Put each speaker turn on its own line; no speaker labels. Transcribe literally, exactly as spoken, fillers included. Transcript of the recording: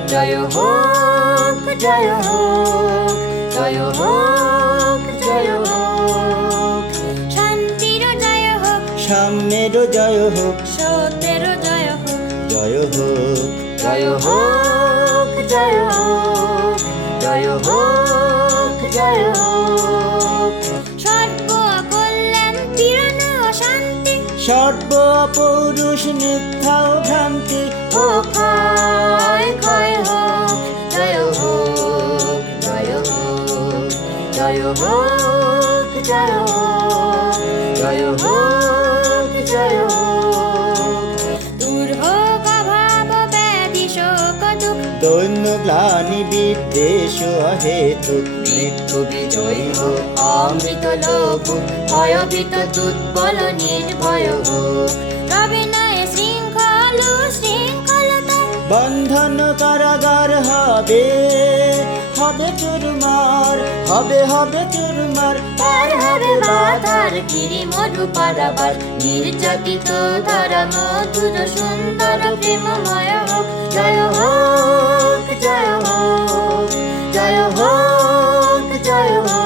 জয় হোক জয় হোক জয় হোক জয় হোক শান্তির জয় হোক
সাম্যের জয় হোক
সত্যের জয় হোক
জয় হোক
জয় হোক জয় হোক জয় হোক জয় হোক সর্ব কল্যাণ পীড়ন শান্তি
সর্ব অপৌরুষ মিথ্যা ও ভ্রান্তি
ও ক্ষয় ক্ষয় হোক জয় হোক জয় হোক জয় হোক জয় হোক জয় হোক জয় হোক দূর হোক অভাব ব্যাধি শোক দুঃখ
দৈন্য গ্লানি বিদ্বেষ অহেতুক
মৃত্যু বিজয়ী হোক অমৃত লোক ভয়ভীত দুর্বল নির্ভয় হোক রবে নয় শৃঙ্খল শৃঙ্খলতা
বন্ধন কারাগার হবে হবে চুরমার হবে হবে চুরমার
পার হবে বাধার গিরি মধু পারাবার নির্যাতিত ধারা মধুর সুন্দর প্রেমময় হোক জয় হোক জয় হোক জয় হোক জয় হোক